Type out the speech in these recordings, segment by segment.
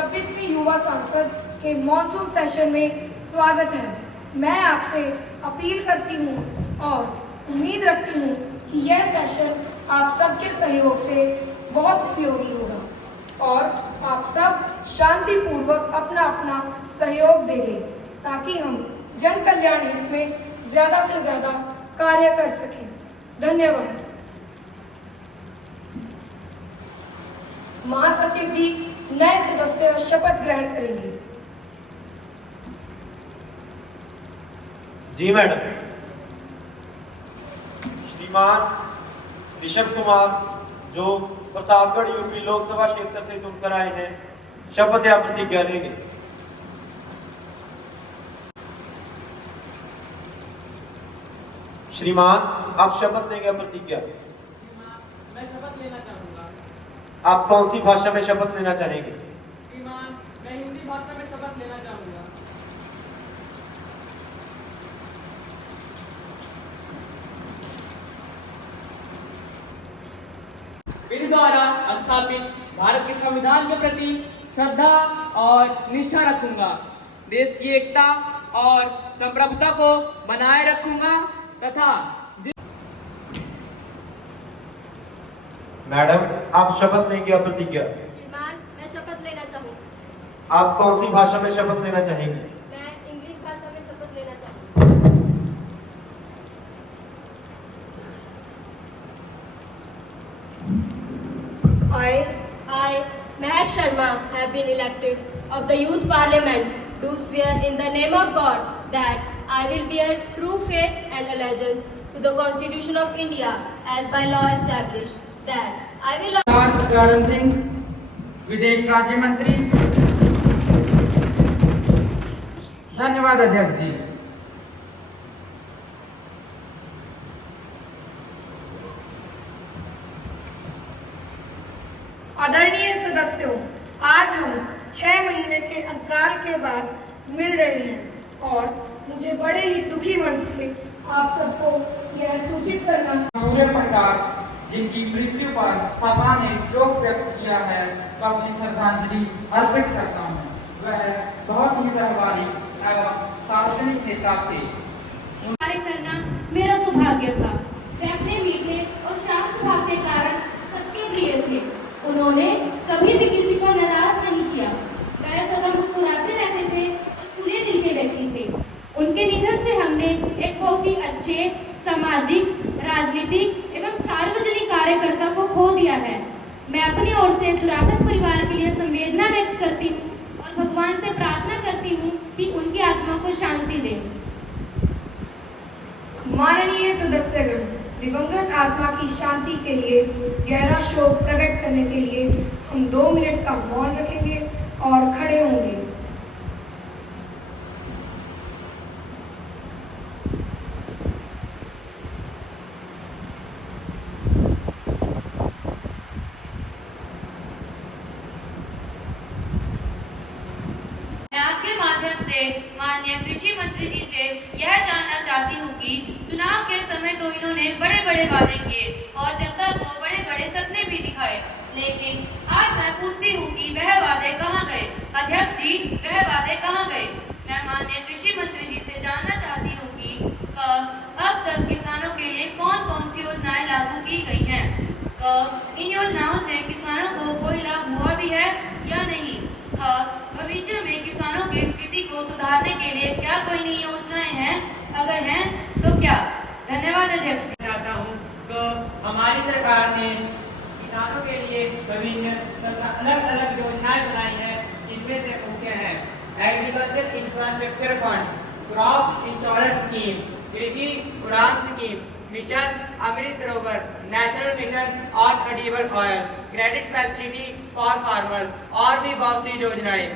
26वीं युवा संसद के मॉनसून सेशन में स्वागत है। मैं आपसे अपील करती हूँ और उम्मीद रखती हूँ कि यह सेशन आप सबके सहयोग से बहुत उपयोगी होगा और आप सब शांतिपूर्वक अपना अपना सहयोग देंगे ताकि हम जन कल्याण हित में ज़्यादा से ज़्यादा कार्य कर सकें। धन्यवाद। महासचिव जी नए सदस्य शपथ ग्रहण करेंगे। जी मैडम। श्रीमान ऋषभ कुमार जो प्रतापगढ़ यूपी लोकसभा क्षेत्र से चुनकर आए हैं, शपथ या प्रतिज्ञा लेंगे। श्रीमान आप शपथ लेंगे या प्रतिज्ञा? मैं शपथ लेना चाहूंगा। आप कौन सी भाषा में शपथ लेना चाहेंगे? श्रीमान मैं हिंदी भाषा में शपथ लेना चाहूंगा। विधि द्वारा स्थापित भारत के संविधान के प्रति श्रद्धा और निष्ठा रखूंगा। देश की एकता और संप्रभुता को बनाए रखूंगा तथा मैडम आप शपथ लेंगे या प्रतिज्ञा? श्रीमान मैं शपथ लेना चाहूँ। आप कौन सी भाषा में शपथ लेना चाहेंगे? मैं इंग्लिश भाषा में शपथ लेना चाहूँ। I, Mehak Sharma, have been elected of the Youth Parliament, do swear in the name of God that I will bear true faith and allegiance to the Constitution of India as by law established, that I will Karan Singh विदेश राज्य मंत्री। धन्यवाद अध्यक्ष जी। आदरणीय सदस्यों, आज हम 6 महीने के अंतराल के बाद मिल रहे हैं और मुझे बड़े ही दुखी मन से आप सबको यह सूचित करना सूर्य प्रकाश जिनकी मृत्यु पर सभा ने शोक व्यक्त किया है, तो अपनी श्रद्धांजलि अर्पित करता हूँ। वह बहुत ही प्रभावी एवं सार्वजनिक नेता थे। कार्य करना मेरा सौभाग्य था। वे अपने मीठे और शांत स्वभाव के कारण सबके प्रिय थे। उन्होंने कभी भी किसी को नाराज नहीं किया। वह सदा मुस्कुराते रहते थे और खुले दिल के व्यक्ति थे। उनके निधन से हमने एक बहुत ही अच्छे सामाजिक, राजनीतिक एवं सार्वजनिक कार्यकर्ता को खो दिया है। मैं अपनी ओर से दुरागत परिवार के लिए संवेदना व्यक्त करती हूँ और भगवान से प्रार्थना करती हूँ कि उनकी आत्मा को शांति दे। माननीय सदस्यगण, दिवंगत आत्मा की शांति के लिए गहरा शोक प्रकट करने के लिए हम 2 मिनट का मौन रखेंगे और खड़े होंगे। आपके माध्यम से माननीय कृषि मंत्री जी से यह जानना चाहती हूँ कि चुनाव के समय तो इन्होंने बड़े बड़े वादे किए और जनता को बड़े बड़े सपने भी दिखाए, लेकिन आज मैं पूछती हूँ कि वह वादे कहाँ गए? अध्यक्ष जी, वह वादे कहाँ गए? मैं माननीय कृषि मंत्री जी से जानना चाहती हूँ कि अब तक किसानों के लिए कौन कौन सी योजनाएं लागू की गई हैं? इन योजनाओं से किसानों को कोई लाभ हुआ भी है या नहीं? भविष्य में किसानों की स्थिति को सुधारने के लिए क्या कोई नई योजनाएं हैं? अगर हैं तो क्या? धन्यवाद अध्यक्ष। चाहता हूँ तो हमारी सरकार ने किसानों के लिए विभिन्न अलग अलग योजनाएं बनाई हैं, जिनमें से मुख्य है agriculture infrastructure fund, crop insurance scheme, कृषि उड़ान scheme, mission Amrit Sarovar, national mission on edible oil, credit facility for farmer और भी बहुत सी योजनाएं।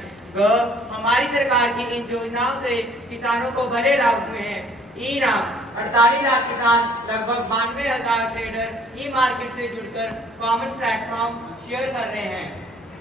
हमारी सरकार की इन योजनाओं से किसानों को भले लाभ हुए हैं। ई नाम 48 लाख किसान, लगभग 92,000 ट्रेडर ई मार्केट से जुड़कर कॉमन प्लेटफॉर्म शेयर कर रहे हैं।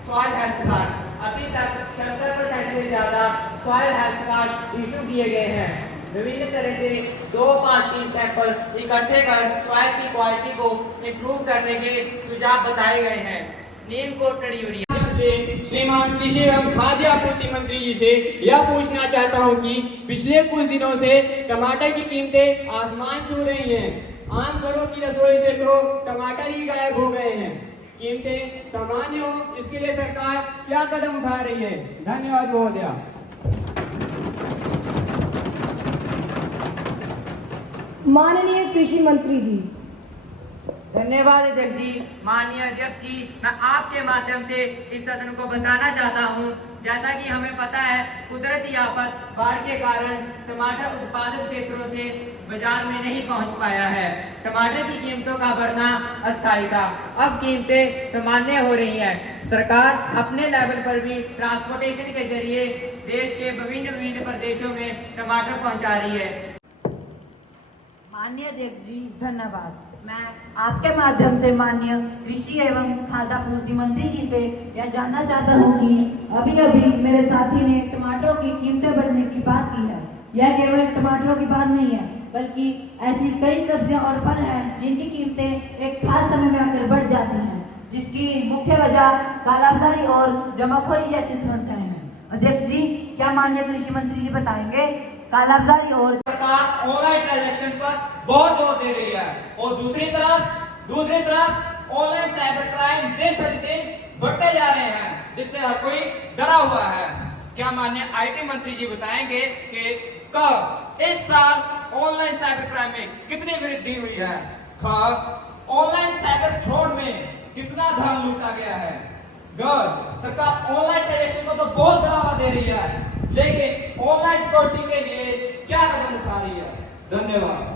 सॉइल हेल्थ कार्ड, अभी तक 70% से ज्यादा सॉइल हेल्थ कार्ड इशू किए गए हैं। विभिन्न तरह से 2-5-3 सैंपल इकट्ठे कर सॉइल की क्वालिटी को इम्प्रूव करने के सुझाव बताए गए हैं। नीम कोटेड यूरिया से श्रीमान कृषि एवं खाद्य आपूर्ति मंत्री जी से यह पूछना चाहता हूं कि पिछले कुछ दिनों से टमाटर की कीमतें आसमान छू रही हैं। आम घरों की रसोई से तो टमाटर ही गायब हो गए हैं। कीमतें सामान्य हो इसके लिए सरकार क्या कदम उठा रही है? धन्यवाद महोदया। माननीय कृषि मंत्री जी। धन्यवाद अध्यक्ष जी। माननीय अध्यक्ष जी, मैं आपके माध्यम से इस सदन को बताना चाहता हूं, जैसा कि हमें पता है कुदरती आफत बाढ़ के कारण टमाटर उत्पादक क्षेत्रों से बाजार में नहीं पहुंच पाया है। टमाटर की कीमतों का बढ़ना अस्थायी था, अब कीमतें सामान्य हो रही हैं। सरकार अपने लेवल पर भी ट्रांसपोर्टेशन के जरिए देश के विभिन्न प्रदेशों में टमाटर पहुंचा रही है। माननीय अध्यक्ष जी धन्यवाद। मैं आपके माध्यम से माननीय कृषि एवं खाद्य आपूर्ति मंत्री जी से यह जानना चाहता हूं कि अभी मेरे साथी ने टमाटरों की कीमतें बढ़ने की बात की है। यह केवल टमाटरों की बात नहीं है, बल्कि ऐसी कई सब्जियां और फल हैं जिनकी कीमतें एक खास समय में आकर बढ़ जाती हैं, जिसकी मुख्य वजह कालाबाजारी और जमाखोरी जैसी समस्याएं हैं। अध्यक्ष जी, क्या माननीय कृषि मंत्री जी बताएंगे कालाबाजारी और सरकार ऑनलाइन ट्रांजैक्शन पर बहुत जोर दे रही है और दूसरी तरफ ऑनलाइन साइबर क्राइम दिन प्रतिदिन बढ़ते जा रहे हैं, जिससे हर कोई डरा हुआ है। क्या माननीय आईटी मंत्री जी बताएंगे कि कब इस साल ऑनलाइन साइबर क्राइम में कितनी वृद्धि हुई है? ऑनलाइन साइबर फ्रॉड में कितना धन लूटा गया है? सरकार ऑनलाइन ट्रांजैक्शन को तो बहुत बढ़ावा दे रही है, लेकिन ऑनलाइन सिक्योरिटी के लिए क्या कदम उठा रही है? धन्यवाद।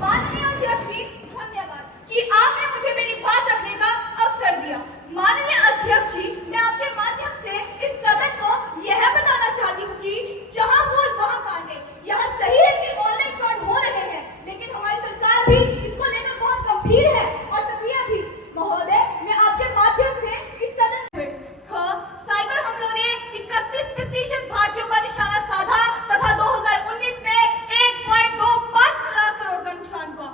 माननीय अध्यक्ष जी धन्यवाद कि आपने मुझे मेरी बात रखने का अवसर दिया। माननीय अध्यक्ष जी, मैं आपके माध्यम से इस सदन को यह बताना चाहती हूँ कि जहाँ फूल वहाँ कांटे। यह सही है कि ऑनलाइन फ्रॉड हो रहे हैं, लेकिन हमारी सरकार भी इसको लेकर बहुत गंभीर है और सक्रिय भी। महोदय, मैं आपके माध्यम से इस सदन में साइबर हमलों ने 31% भारतीयों पर निशाना साधा तथा 2019 में 1.25 लाख करोड़ का नुकसान हुआ।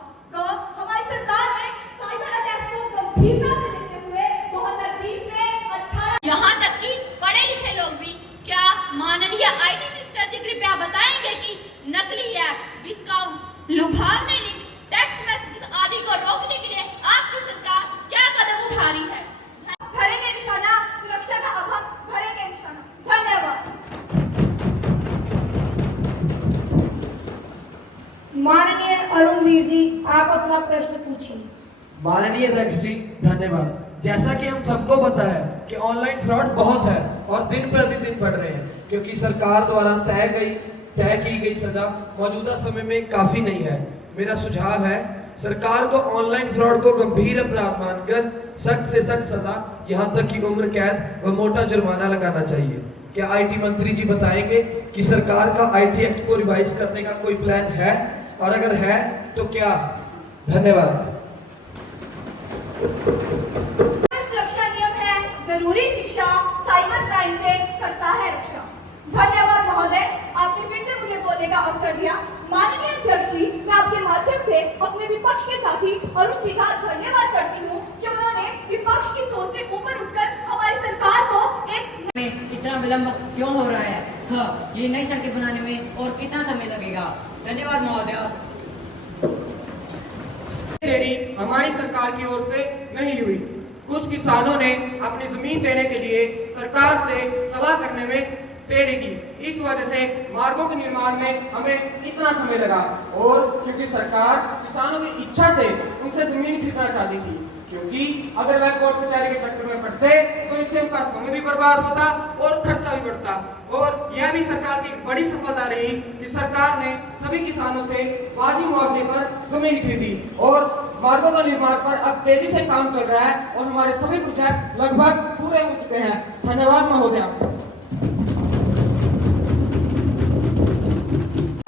हमारी सरकार ने साइबर अटैक को गंभीरता से लेते हुए 2020 में 18 यहाँ तक कि पढ़े लिखे लोग भी। क्या माननीय आईटी मिनिस्टर जी कृपया बताएंगे कि नकली ऐप, डिस्काउंट, लुभावने लिंक, टेक्स्ट मैसेज आदि को रोकने के लिए आपकी सरकार क्या कदम उठा रही है? भरेंगे निशाना, सुरक्षा का अभाव, भरेंगे निशाना। धन्यवाद। माननीय अरुणवीर जी, आप अपना प्रश्न पूछिए। माननीय अध्यक्ष जी धन्यवाद। जैसा कि हम सबको पता है कि ऑनलाइन फ्रॉड बहुत है और दिन प्रतिदिन बढ़ रहे हैं, क्योंकि सरकार द्वारा तय की गई सजा मौजूदा समय में काफी नहीं है। मेरा सुझाव है सरकार को ऑनलाइन फ्रॉड को गंभीर अपराध मानकर सख्त से सख्त सजा, यहाँ तक कि उम्र कैद व मोटा जुर्माना लगाना चाहिए। क्या आईटी मंत्री जी बताएंगे कि सरकार का आईटी एक्ट को रिवाइज करने का कोई प्लान है, और अगर है तो क्या? धन्यवाद। सुरक्षा नियम है, जरूरी शिक्षा साइबर क्राइम से करता है रक्षा। धन्यवाद महोदय, आपने फिर से मुझे बोलने का अवसर दिया। माननीय अध्यक्ष जी, मैं आपके माध्यम से अपने विपक्ष के साथी अरुण जी का धन्यवाद करती हूँ कि उन्होंने विपक्ष की सोच से ऊपर उठकर हमारी सरकार को एक इतना विलंब क्यों हो रहा है? ये नई सड़कें बनाने में और कितना समय लगेगा? धन्यवाद महोदय। देरी हमारी सरकार की ओर से नहीं हुई। कुछ किसानों ने अपनी जमीन देने के लिए सरकार से सलाह करने में देरी की। इस वजह से मार्गों के निर्माण में हमें इतना समय लगा, और क्योंकि सरकार किसानों की इच्छा से उनसे जमीन खरीदना चाहती थी, क्योंकि अगर वह कोर्ट कचहरी के चक्कर में पड़ते तो इससे उनका समय भी बर्बाद होता और खर्चा भी बढ़ता। और यह भी सरकार की बड़ी सफलता रही कि सरकार ने सभी किसानों से वाजिब मुआवजे पर जमीन खरीदी और मार्गों का निर्माण पर अब तेजी से काम चल रहा है और हमारे सभी प्रोजेक्ट लगभग पूरे हो चुके हैं। धन्यवाद महोदय।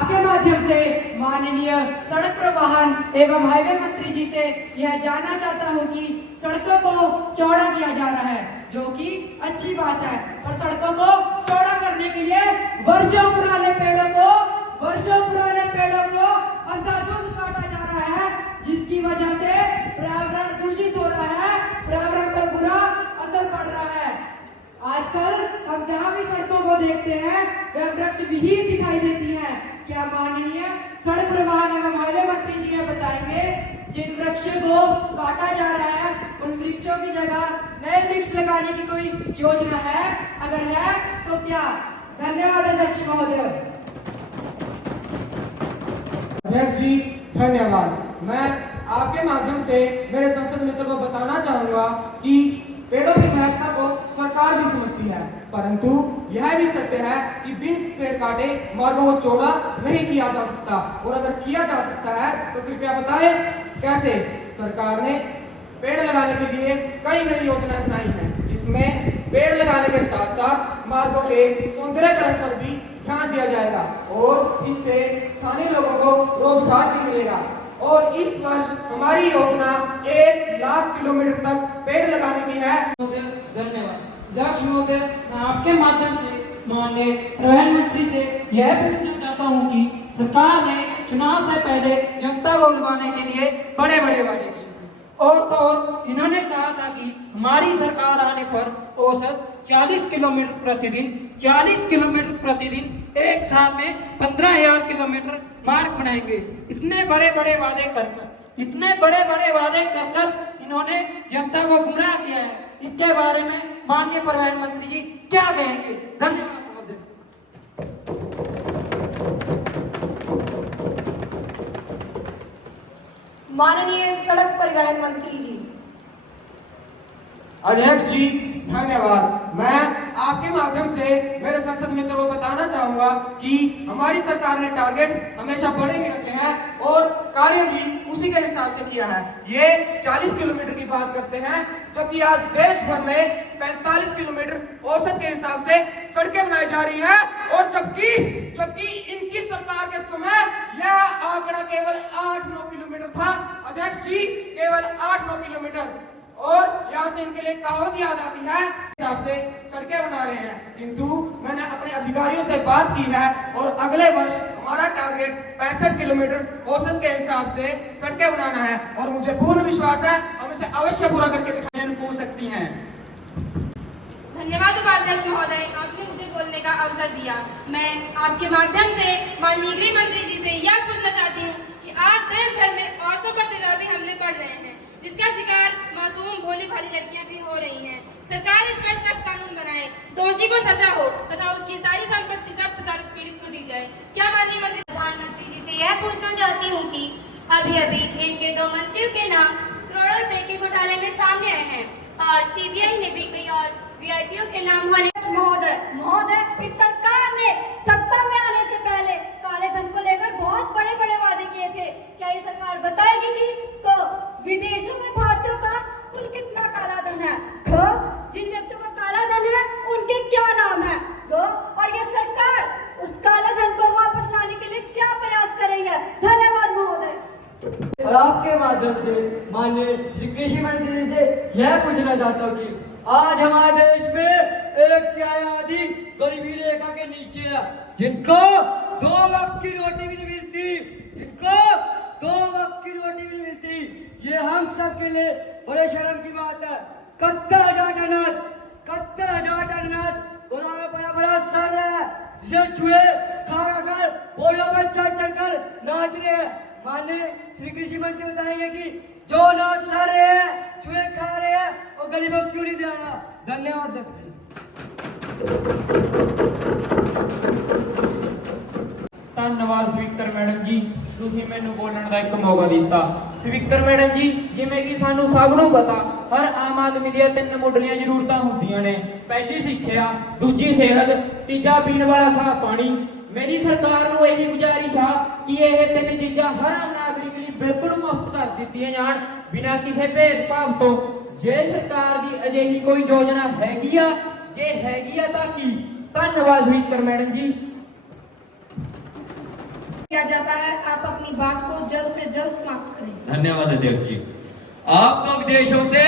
आपके माध्यम से माननीय सड़क परिवहन एवं हाईवे मंत्री जी से यह जानना चाहता हूं कि सड़कों को चौड़ा किया जा रहा है, जो कि अच्छी बात है, पर सड़कों को चौड़ा करने के लिए वर्षों पुराने पेड़ों को अंधाधुंध काटा जा रहा है, जिसकी देखते हैं वह वृक्ष विहीन दिखाई देती हैं। क्या माननीय सड़क परिवहन एवं हाईवे मंत्री जी बताएंगे जिन वृक्षों को काटा जा रहा है उन वृक्षों की जगह नए वृक्ष लगाने की कोई योजना है? अगर है तो क्या? धन्यवाद अध्यक्ष महोदय। अध्यक्ष जी धन्यवाद। मैं आपके माध्यम से मेरे संसद मित्र को बताना चाहूंगा कि पेड़ों की महत्ता को सरकार भी समझती है, परंतु यह भी सत्य है कि बिन पेड़ काटे मार्गों को चौड़ा नहीं किया जा सकता, और अगर किया जा सकता है तो कृपया बताएं कैसे। सरकार ने पेड़ लगाने के लिए कई नई योजनाएं बनाई हैं, जिसमें पेड़ लगाने के साथ साथ मार्गों के सौंदर्यीकरण पर भी ध्यान दिया जाएगा और इससे स्थानीय लोगों को रोजगार भी मिलेगा। और इस वर्ष हमारी योजना 1 लाख किलोमीटर तक पेड़ लगाने की है। धन्यवाद अध्यक्ष महोदय। मैं आपके माध्यम से माननीय परिवहन मंत्री से यह पूछना चाहता हूं कि सरकार ने चुनाव से पहले जनता को लुभाने के लिए बड़े बड़े वादे किए और तो और इन्होंने कहा था कि हमारी सरकार आने पर औसत 40 किलोमीटर प्रतिदिन एक साल में 15,000 किलोमीटर मार्ग बनाएंगे। इतने बड़े बड़े वादे कर इन्होंने जनता को गुमराह किया है। इसके बारे में माननीय परिवहन मंत्री जी क्या कहेंगे? धन्यवाद महोदय। माननीय सड़क परिवहन मंत्री जी। अध्यक्ष जी धन्यवाद। मैं आपके माध्यम से मेरे संसद मित्रों को बताना चाहूंगा कि हमारी सरकार ने टारगेट हमेशा बड़े ही रखे हैं और कार्य भी उसी के हिसाब से किया है। ये 40 किलोमीटर की बात करते हैं, जबकि आज देश भर में 45 किलोमीटर औसत के हिसाब से सड़कें बनाई जा रही है, और जबकि इनकी सरकार के समय यह आंकड़ा केवल 8-9 किलोमीटर था। अध्यक्ष जी केवल 8-9 किलोमीटर, और यहाँ से इनके लिए कहावत याद आती है, हिसाब से सड़कें बना रहे हैं। किंतु मैंने अपने अधिकारियों से बात की है और अगले वर्ष हमारा टारगेट 65 किलोमीटर औसत के हिसाब से सड़कें बनाना है, और मुझे पूर्ण विश्वास है हम इसे अवश्य पूरा करके दिखाने पूछ सकती हैं। धन्यवाद उपाध्यक्ष महोदय, आपने मुझे बोलने का अवसर दिया। मैं आपके माध्यम से माननीय गृह मंत्री जी से यह पूछना चाहती हूँ कि आज देश भर में औरतों पर तेजाबी हमले बढ़ रहे हैं, जिसका शिकार मासूम भोली भाली लड़कियां भी हो रही हैं। सरकार इस पर सख्त कानून बनाए, दोषी को सजा हो तथा उसकी सारी संपत्ति जब्त कर पीड़ित को दी जाए। क्या माननीय प्रधानमंत्री जी से यह पूछना चाहती हूँ कि अभी इनके 2 मंत्रियों के नाम करोड़ों रुपए के घोटाले में सामने आए हैं, और सीबीआई ने भी कई और वीआईपीओ के नाम होने। महोदय, इस सरकार ने सत्ता में आने से पहले काले धन को लेकर बहुत बड़े बड़े वादे किए थे। क्या ये सरकार बताएगी कि तो विदेशों में भारतीयों का कुल कितना काला धन है? तो जिन व्यक्तियों का काला धन है उनके क्या नाम है? तो और ये सरकार उस काला धन को वापस लाने के लिए क्या प्रयास कर रही है? धन्यवाद महोदय। और आपके माध्यम से माननीय श्री कृषि मंत्री जी से यह पूछना चाहता हूँ कि आज हमारे देश में 1/3 आबादी गरीबी रेखा के नीचे है, जिनको 2 वक्त की रोटी भी नहीं मिलती, ये हम सब के लिए बड़े शर्म की बात है। 71,000 टन अनाज गोदाम में बड़ा सर है, जिसे चूहे खा कर बोरियों में चढ़ कर नाच रहे हैं। माननीय श्री कृषि मंत्री बताएंगे कि जो अनाज सर रहे हैं, चूहे खा रहे हैं, और गरीबों को क्यों नहीं दे रहा? धन्यवाद अध्यक्ष जी। ਧੰਨਵਾਦ ਸਪੀਕਰ ਮੈਡਮ ਜੀ, ਤੁਸੀਂ ਮੈਨੂੰ ਬੋਲਣ ਦਾ ਇੱਕ ਮੌਕਾ ਦਿੱਤਾ। ਸਪੀਕਰ ਮੈਡਮ ਜੀ, ਜਿਵੇਂ ਕਿ ਸਾਨੂੰ ਸਭ ਨੂੰ ਪਤਾ, ਹਰ ਆਮ ਆਦਮੀ ਦੀਆਂ 3 ਮੁੱਢਲੀਆਂ ਜ਼ਰੂਰਤਾਂ ਹੁੰਦੀਆਂ ਨੇ। ਪਹਿਲੀ ਸਿੱਖਿਆ, ਦੂਜੀ ਸਿਹਤ, ਤੀਜਾ ਪੀਣ ਵਾਲਾ ਸਾਫ਼ ਪਾਣੀ। ਮੇਰੀ ਸਰਕਾਰ ਨੂੰ ਇਹੀ ਗੁਜ਼ਾਰਿਸ਼ ਆ ਕਿ ਇਹ 3 ਚੀਜ਼ਾਂ ਹਰ ਆਮ ਨਾਗਰਿਕ ਲਈ ਬਿਲਕੁਲ ਮੁਫਤ ਕਰ ਦਿੱਤੀਆਂ ਜਾਣ, ਬਿਨਾਂ ਕਿਸੇ ਭੇਦਭਾਵ ਤੋਂ। ਜੇ ਸਰਕਾਰ ਦੀ ਅਜਿਹੀ ਕੋਈ ਯੋਜਨਾ ਹੈਗੀ ਆ, ਜੇ ਹੈਗੀ ਆ ਤਾਂ ਕੀ? ਧੰਨਵਾਦ ਸਪੀਕਰ ਮੈਡਮ ਜੀ। किया जाता है, आप अपनी बात को जल्द से जल्द समाप्त करें। धन्यवाद अध्यक्ष जी। आप तो विदेशों से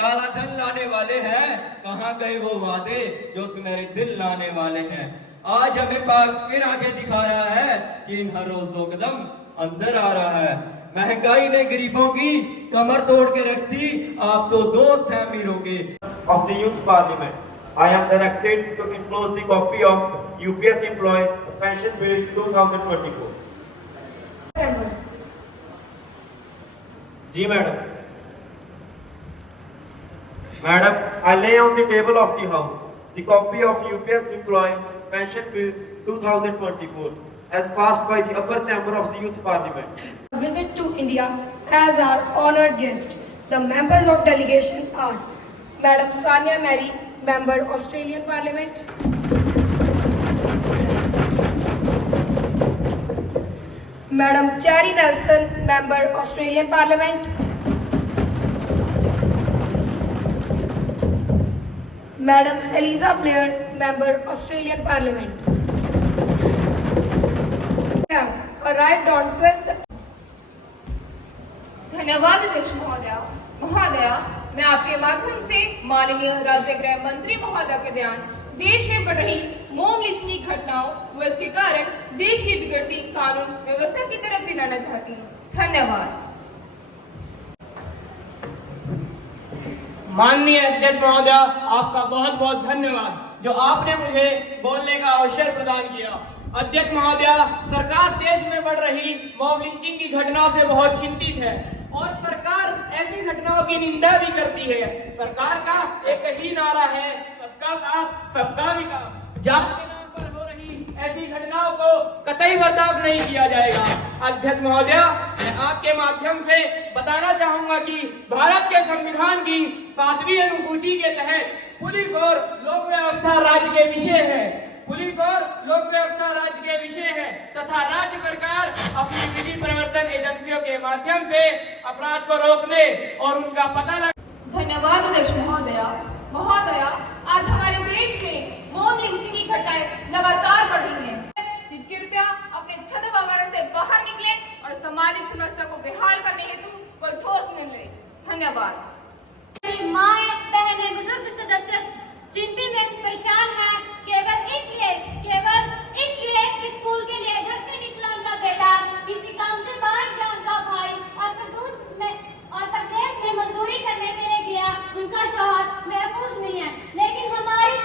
काला धन लाने वाले हैं, कहाँ गए वो वादे जो सुनहरे दिल लाने वाले हैं? आज हमें पाक फिर आंखें दिखा रहा है, चीन हर रोज 2 कदम अंदर आ रहा है। महंगाई ने गरीबों की कमर तोड़ के रख दी, आप तो दोस्त हैं अमीरों के। Of the youth parliament, I am directed to enclose the copy of UPS Employee Pension Bill 2024. जी madam. Madam, I lay on the table of the House the copy of UPS Employee Pension Bill 2024 as passed by the upper chamber of the Youth Parliament. Visit to India as our honored guest. The members of delegation are Madam Sania Mary, Member Australian Parliament, Madam Cherry Nelson, Member Australian Parliament, Madam Eliza Blair, Member Australian Parliament. We have arrived on 12 September. धन्यवाद अध्यक्ष महोदया, मैं आपके माध्यम से माननीय राज्य गृह मंत्री महोदय के ध्यान देश में बढ़ रही मोम लिंचिंग की घटनाओं व इसके कारण देश की बिगड़ती कानून व्यवस्था की तरफ दिलाना चाहती हूँ। धन्यवाद। माननीय अध्यक्ष महोदय, आपका बहुत बहुत धन्यवाद जो आपने मुझे बोलने का अवसर प्रदान किया। अध्यक्ष महोदय, सरकार देश में बढ़ रही मॉब लिंचिंग की घटनाओं से बहुत चिंतित है और सरकार ऐसी घटनाओं की निंदा भी करती है। सरकार का एक ही नारा है, सबका साथ सबका विकास। जात के नाम पर हो रही ऐसी घटनाओं को कतई बर्दाश्त नहीं किया जाएगा। अध्यक्ष महोदय, मैं आपके माध्यम से बताना चाहूंगा कि भारत के संविधान की 7वीं अनुसूची के तहत पुलिस और लोक व्यवस्था राज्य के विषय है। पुलिस और लोक व्यवस्था राज्य के विषय है तथा राज्य सरकार अपनी विधि प्रवर्तन एजेंसियों के माध्यम से अपराध को रोकने और उनका पता लगा। धन्यवाद अध्यक्ष महोदया। आज हमारे देश में मोम लिंचिंग की घटनाएं लगातार बढ़ रही हैं। कृपया अपने छद आवरण से बाहर निकले और सामाजिक समस्या को बेहाल करने हेतु वो ठोस निर्णय लें। धन्यवाद। माएं, बहनें, बुजुर्ग सदस्य चिंतित हैं, परेशान हैं केवल इसलिए कि स्कूल के लिए घर से निकला उनका बेटा, किसी काम से बाहर गया उनका भाई और प्रदेश में मजदूरी करने के लिए गया उनका शौहर महफूज नहीं है। लेकिन हमारी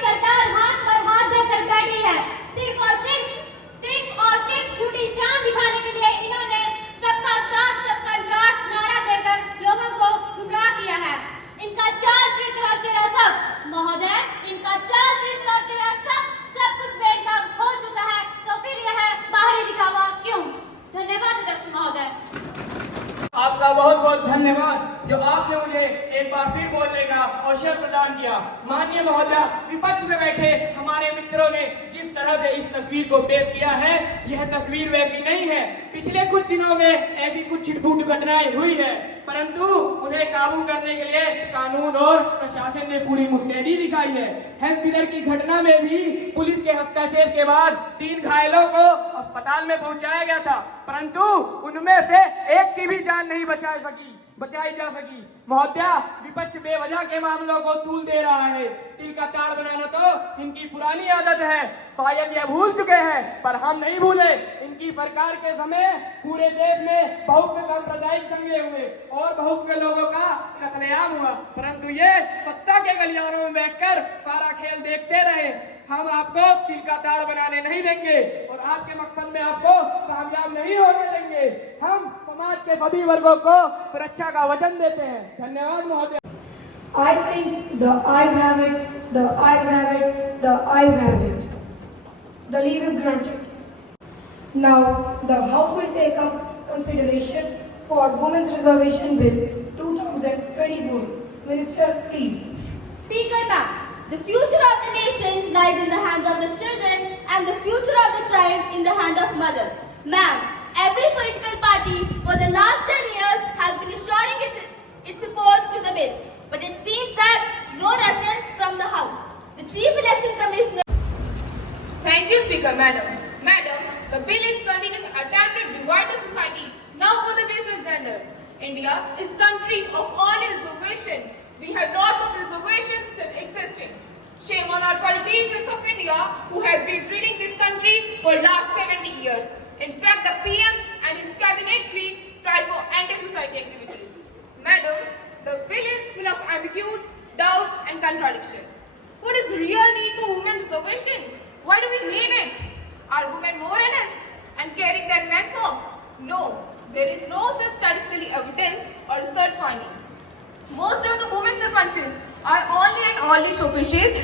सरकार हाथ पर हाथ धरकर बैठी है। सिर्फ और सिर्फ झूठी शान दिखाने के लिए इन्होंने सबका साथ सबका विकास नारा देकर लोगों को गुमराह किया है। इनका चाल चरित्र और चेहरा सब महोदय, इनका चाल चरित्र और चेहरा सब कुछ बेनकाब हो चुका है, तो फिर यह बाहरी दिखावा क्यों? धन्यवाद अध्यक्ष महोदय। आपका बहुत बहुत धन्यवाद जो आपने मुझे एक बार फिर बोलने का अवसर प्रदान किया। माननीय महोदय, विपक्ष में बैठे हमारे मित्रों ने जिस तरह से इस तस्वीर को पेश किया है, यह तस्वीर वैसी नहीं है। पिछले कुछ दिनों में ऐसी कुछ छिटपुट घटनाएं हुई है, परंतु उन्हें काबू करने के लिए कानून और प्रशासन ने पूरी मुस्तैदी दिखाई है। हेल्थ की घटना में भी पुलिस के हस्तक्षेप के बाद 3 घायलों को अस्पताल में पहुंचाया गया था, परंतु उनमें से एक की भी जान नहीं बचाई जा सकी। महोदया, विपक्ष बेवजह के मामलों को तूल दे रहा है। तिल का ताड़ बनाना तो इनकी पुरानी आदत है। शायद ये भूल चुके हैं, पर हम नहीं भूले। इनकी सरकार के समय पूरे देश में बहुत से सांप्रदायिक दंगे हुए और बहुत से लोगों का कत्लेआम हुआ, परंतु ये सत्ता के गलियारों में बैठकर सारा खेल देखते रहे। हम आपको तिल का ताड़ बनाने नहीं देंगे और आपके मकसद में आपको कामयाब नहीं होने देंगे। हम समाज के सभी वर्गों को सुरक्षा का वचन देते हैं। धन्यवाद महोदय। I think the ayes have it, the ayes have it, the ayes have it. The leave is granted. Now, the House will take up consideration for Women's Reservation Bill 2024. Minister, please. Speaker ma'am, the future of the nation lies in the hands of the children and the future of the child in the hand of mothers. Ma'am, every political party for the last 10 years has been assuring its support to the bill, but it seems that no reference from the House. The Chief Election Commissioner. Thank you, Speaker, Madam. The bill is continuing to attempt to divide the society, now for the basis of gender. India is country of all reservation. We have lots of reservations still existing. Shame on our politicians of India who has been treating this country for last 70 years. In fact, the PM and his cabinet tried for anti-society activities. Madam, the bill is full of ambiguities doubts and contradiction. What is real need for women reservation? Why do we need it? Are women more honest and caring than men folk? No, there is no such statistically evidence or research finding. Most of the women sarpanches are only and only showpieces.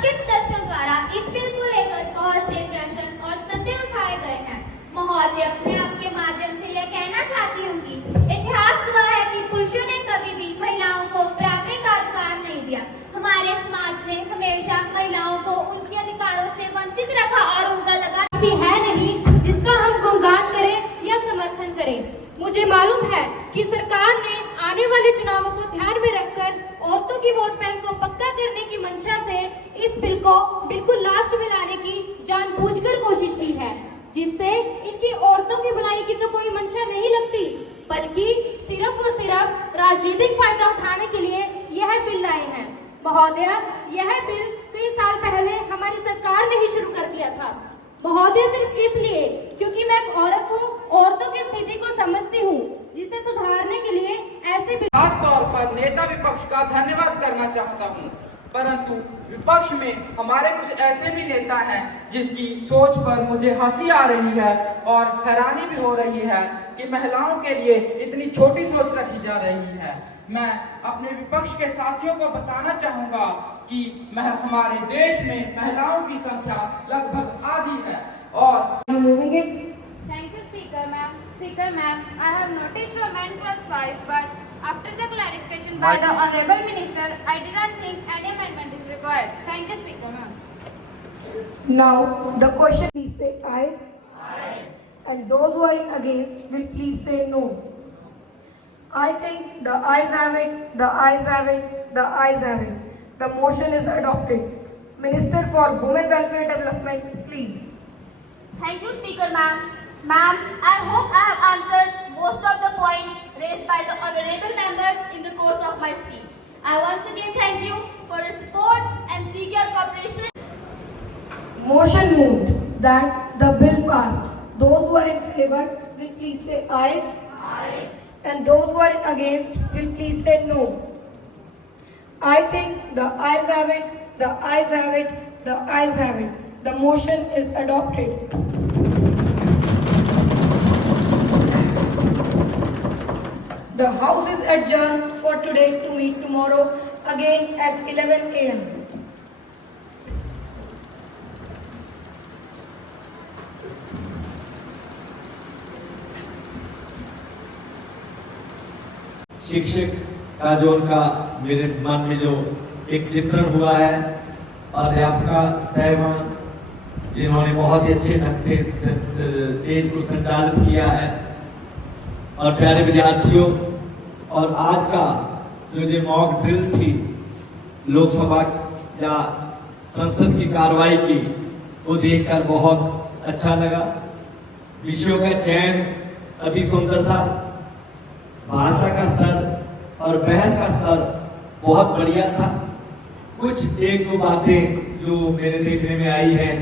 किन सदस्यों द्वारा इस bill को लेकर बहुत से प्रश्न और सत्य उठाए गए हैं। महोदय, मैं आपके माध्यम से यह कहना चाहती हूँ कि इतिहास गवाह है कि पुरुषों ने कभी भी महिलाओं को बराबरी का अधिकार नहीं दिया। हमारे समाज ने हमेशा महिलाओं को उनके अधिकारों से वंचित रखा और उनका लगा है नहीं जिसका हम गुणगान करें या समर्थन करें। मुझे मालूम है कि सरकार ने आने वाले चुनावों को ध्यान में रखकर औरतों की वोट बैंक को पक्का करने की मंशा से इस बिल को बिल्कुल लास्ट में लाने की जानबूझकर कोशिश की है, जिससे इनकी औरतों की भलाई की तो कोई मंशा नहीं लगती, बल्कि सिर्फ और सिर्फ राजनीतिक फायदा उठाने के लिए यह बिल लाए हैं। महोदय, यह बिल कई साल पहले हमारी सरकार ने ही शुरू कर दिया था। महोदय, सिर्फ इसलिए क्योंकि मैं एक औरत हूँ, औरतों की स्थिति को समझती हूँ, जिसे सुधारने के लिए ऐसे खास तौर पर नेता विपक्ष का धन्यवाद करना चाहता हूँ, परंतु विपक्ष में हमारे कुछ ऐसे भी नेता हैं जिसकी सोच पर मुझे हंसी आ रही है और हैरानी भी हो रही है कि महिलाओं के लिए इतनी छोटी सोच रखी जा रही है। मैं अपने विपक्ष के साथियों को बताना चाहूँगा कि हमारे देश में महिलाओं की संख्या लगभग आधी है और Thank you, Speaker Ma'am. Speaker Ma'am, I have noticed from N+5, but after the clarification by the Honorable Minister, I did not think any amendment is required. Thank you, Speaker Ma'am. Now the question, please say aye. Aye. And those who are against will please say no. I think the ayes have it, the ayes have it, the ayes have it. The motion is adopted. Minister for Women Welfare Development, please. Thank you, Speaker Ma'am. Ma'am, I hope I have answered most of the points raised by the honorable members in the course of my speech. I once again thank you for your support and seek your cooperation. Motion moved that the bill passed. Those who are in favor will please say aye. Aye. And those who are against will please say no. I think the ayes have it, the ayes have it, the ayes have it. The motion is adopted. The House is adjourned for today to meet tomorrow again at 11 a.m. शिक्षक का जो उनका मेरे मन में जो एक चित्रण हुआ है और अध्यापिका साहिबान जिन्होंने बहुत ही अच्छे ढंग से स्टेज को संचालित किया है और प्यारे विद्यार्थियों, और आज का जो मॉक ड्रिल थी लोकसभा या संसद की कार्रवाई की, वो देखकर बहुत अच्छा लगा। विषयों का चयन अति सुंदर था, भाषा का स्तर और बहस का स्तर बहुत बढ़िया था। कुछ एक दो बातें जो मेरे देखने में आई हैं